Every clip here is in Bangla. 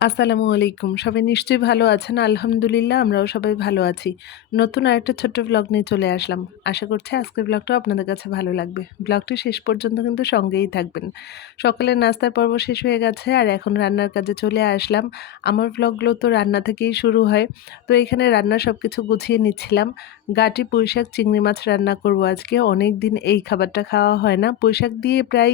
আসসালামু আলাইকুম। সবাই নিশ্চয়ই ভালো আছেন? আলহামদুলিল্লাহ, আমরাও সবাই ভালো আছি। নতুন আরেকটা ছোট্ট ব্লগ নিয়ে চলে আসলাম। আশা করছি আজকের ব্লগটাও আপনাদের কাছে ভালো লাগবে। ব্লগটি শেষ পর্যন্ত কিন্তু সঙ্গেই থাকবেন। সকালের নাস্তার পর্ব শেষ হয়ে গেছে আর এখন রান্নার কাজে চলে আসলাম। আমার ব্লগগুলো তো রান্না থেকেই শুরু হয়। তো এখানে রান্না সব কিছু গুছিয়ে নিচ্ছিলাম। গাটি, পুঁইশাক, চিংড়ি মাছ রান্না করব আজকে। অনেক দিন এই খাবারটা খাওয়া হয় না। পুঁইশাক দিয়ে প্রায়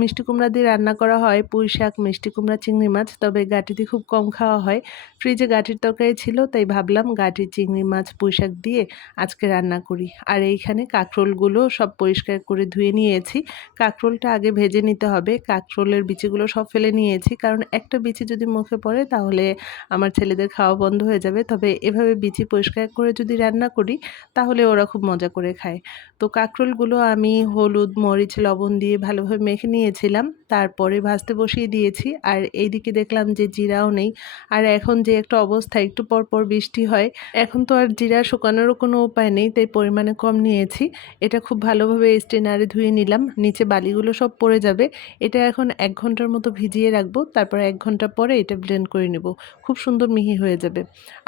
মিষ্টি কুমড়া দিয়ে রান্না করা হয়। পুঁইশাক, মিষ্টি কুমড়া, চিংড়ি মাছ। তবে গাটিতে খুব কম খাওয়া হয়। ফ্রিজে গাঠির তরকারি ছিল, তাই ভাবলাম গাঠির চিংড়ি মাছ, পুঁইশাক দিয়ে আজকে রান্না করি। আর এইখানে কাঁকরোলগুলো সব পরিষ্কার করে ধুয়ে নিয়েছি। কাঁকরোলটা আগে ভেজে নিতে হবে। কাঁকরোলের বিচিগুলো সব ফেলে নিয়েছি। কারণ একটা বিচি যদি মুখে পড়ে, তাহলে আমার ছেলেদের খাওয়া বন্ধ হয়ে যাবে। তবে এভাবে বিচি পরিষ্কার করে যদি রান্না করি, তাহলে ওরা খুব মজা করে খায়। তো কাঁকরোলগুলো আমি হলুদ, মরিচ, লবণ দিয়ে ভালোভাবে মেখে নিয়েছিলাম। তারপরে ভাজতে বসিয়ে দিয়েছি। আর এইদিকে দেখলাম যে জিরাও নেই। আর এখন যে একটা অবস্থা, একটু পর পর বৃষ্টি হয়, এখন তো আর জিরা শুকানোরও কোনো উপায় নেই, তাই পরিমাণে কম নিয়েছি। এটা খুব ভালোভাবে স্টেনারে ধুয়ে নিলাম, নিচে বালিগুলো সব পড়ে যাবে। এটা এখন এক ঘণ্টার মতো ভিজিয়ে রাখব, তারপর এক ঘণ্টা পরে এটা ব্লেন্ড করে নেব। খুব সুন্দর মিহি হয়ে যাবে।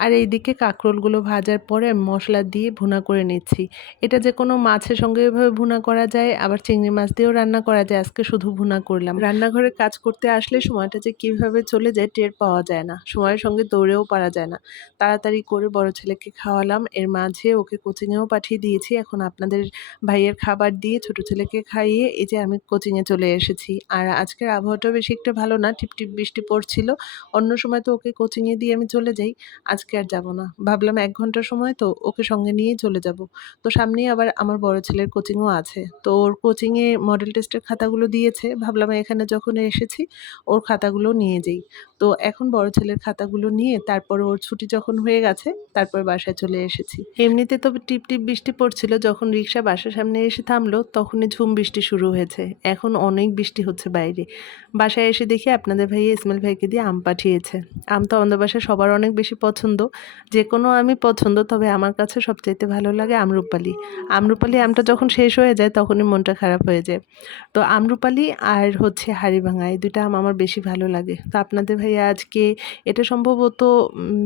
আর এইদিকে কাঁকরোলগুলো ভাজার পরে মশলা দিয়ে ভুনা করে নিচ্ছি। এটা যে কোনো মাছের সঙ্গে এভাবে ভুনা করা যায়, আবার চিংড়ি মাছ দিয়েও রান্না করা যায়, আজকে শুধু ভুনা করলাম। রান্নাঘরে কাজ করতে আসলে সময়টা যে কীভাবে চলে যায়, টের পাওয়া যায় না। সময়ের সঙ্গে দৌড়েও পারা যায় না। তাড়াতাড়ি করে বড় ছেলেকে খাওয়ালাম। এর মাঝে ওকে কোচিংয়েও পাঠিয়ে দিয়েছি। এখন আপনাদের ভাইয়ের খাবার দিয়ে ছোট ছেলেকে খাইয়ে এই যে আমি কোচিংয়ে চলে এসেছি। আর আজকের আবহাওয়াটাও বেশি একটা ভালো না টিপটিপ বৃষ্টি পড়ছিল। অন্য সময় তো ওকে কোচিংয়ে দিয়ে আমি চলে যাই। আজকে আর যাব না। ভাবলাম এক ঘণ্টার সময় তো ওকে সঙ্গে নিয়েই চলে যাব। তো সামনেই আবার আমার বড় ছেলের কোচিংও আছে। তো ওর কোচিংয়ে মডেল টেস্টের খাতাগুলো দিয়েছে। ভাবলাম এখানে যখন এসেছি, ওর খাতাগুলো নিয়ে যাই। তো এখন বড় ছেলের খাতাগুলো নিয়ে তারপর ওর ছুটি যখন হয়ে গেছে, তারপর বাসায় চলে এসেছি। এমনিতে তো টিপ টিপ বৃষ্টি পড়ছিল, যখন রিক্সা বাসার সামনে এসে থামলো, তখনই ঝুম বৃষ্টি শুরু হয়েছে। এখন অনেক বৃষ্টি হচ্ছে বাইরে। বাসায় এসে দেখি আপনাদের ভাই ইসমাইল ভাইকে দিয়ে আম পাঠিয়েছে। আম তো আমাদের বাসায় সবার অনেক বেশি পছন্দ। যে কোনো আমি পছন্দ, তবে আমার কাছে সবচাইতে ভালো লাগে আমরুপালি। আমরুপালি আমটা যখন শেষ হয়ে যায়, তখনই মনটা খারাপ হয়ে যায়। তো আমরুপালি আর হচ্ছে হাড়িভাঙা, এই দুটা আম আমার বেশি ভালো লাগে। তো আপনাদের ভাইয়া আজকে এটা সম্ভবত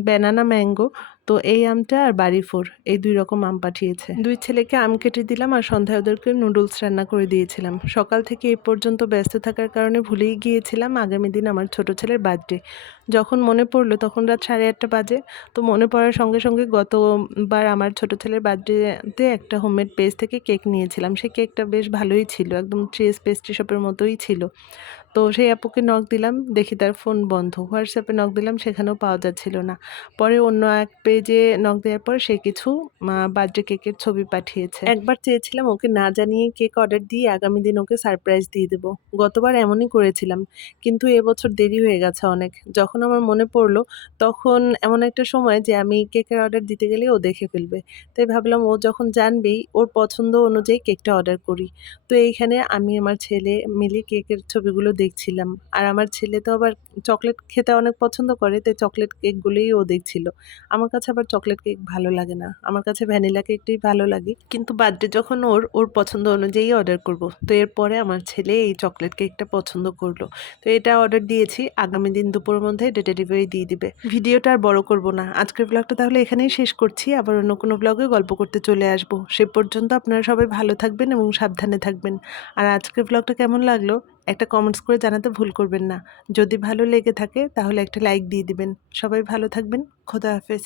ব্যানানা ম্যাঙ্গো তো এই আমটা আর বাড়ি ফোর এই দুই রকম আম পাঠিয়েছে। দুই ছেলেকে আম কেটে দিলাম আর সন্ধ্যায় ওদেরকে নুডলস রান্না করে দিয়েছিলাম। সকাল থেকে এই পর্যন্ত ব্যস্ত থাকার কারণে ভুলেই গিয়েছিলাম আগামী দিন আমার ছোট ছেলের বার্থডে। যখন মনে পড়ল তখন রাত সাড়ে আটটা বাজে। তো মনে পড়ার সঙ্গে সঙ্গে গতবার আমার ছোট ছেলের বার্থডেতে একটা হোমমেড পেজ থেকে কেক নিয়েছিলাম। সেই কেকটা বেশ ভালোই ছিল, একদম ট্রেস পেস্ট্রি শপের মতোই ছিল। তো সেই আপুকে নক দিলাম, দেখি তার ফোন বন্ধ। হোয়াটসঅ্যাপে নক দিলাম, সেখানেও পাওয়া যাচ্ছিল না। পরে অন্য এক পেজে নক দেওয়ার পর সে কিছু বার্থডে কেকের ছবি পাঠিয়েছে। একবার চেয়েছিলাম ওকে না জানিয়ে কেক অর্ডার দিয়ে আগামী দিন ওকে সারপ্রাইজ দিয়ে দেবো। গতবার এমনই করেছিলাম, কিন্তু এবছর দেরি হয়ে গেছে অনেক। যখন আমার মনে পড়ল, তখন এমন একটা সময় যে আমি কেকের অর্ডার দিতে গেলে ও দেখে ফেলবে। তাই ভাবলাম ও যখন জানবেই, ওর পছন্দ অনুযায়ী কেকটা অর্ডার করি। তো এইখানে আমি আমার ছেলে মিলে কেকের ছবিগুলো দেখছিলাম। আর আমার ছেলে তো আবার চকলেট খেতে অনেক পছন্দ করে, তাই চকলেট কেকগুলোই ও দেখছিল। আমার কাছে আবার চকলেট কেক ভালো লাগে না। আমার কাছে ভ্যানিলা কেকটাই ভালো লাগে। কিন্তু বার্থডে যখন ওর ওর পছন্দ অনুযায়ী অর্ডার করব। তো এরপরে আমার ছেলে এই চকলেট কেকটা পছন্দ করল। তো এটা অর্ডার দিয়েছি, আগামী দিন দুপুরের মধ্যে এটা ডেলিভারি দিয়ে দিবে। ভিডিওটা আর বড় করব না। আজকের ব্লগটা তাহলে এখানেই শেষ করছি। আবার অন্য কোনো ব্লগে গল্প করতে চলে আসব। সে পর্যন্ত আপনারা সবাই ভালো থাকবেন এবং সাবধানে থাকবেন। আর আজকের ব্লগটা কেমন লাগল? একটা কমেন্টস করে জানাতে ভুল করবেন না। যদি ভালো লেগে থাকে তাহলে একটা লাইক দিয়ে দিবেন। সবাই ভালো থাকবেন। খোদা হাফেজ।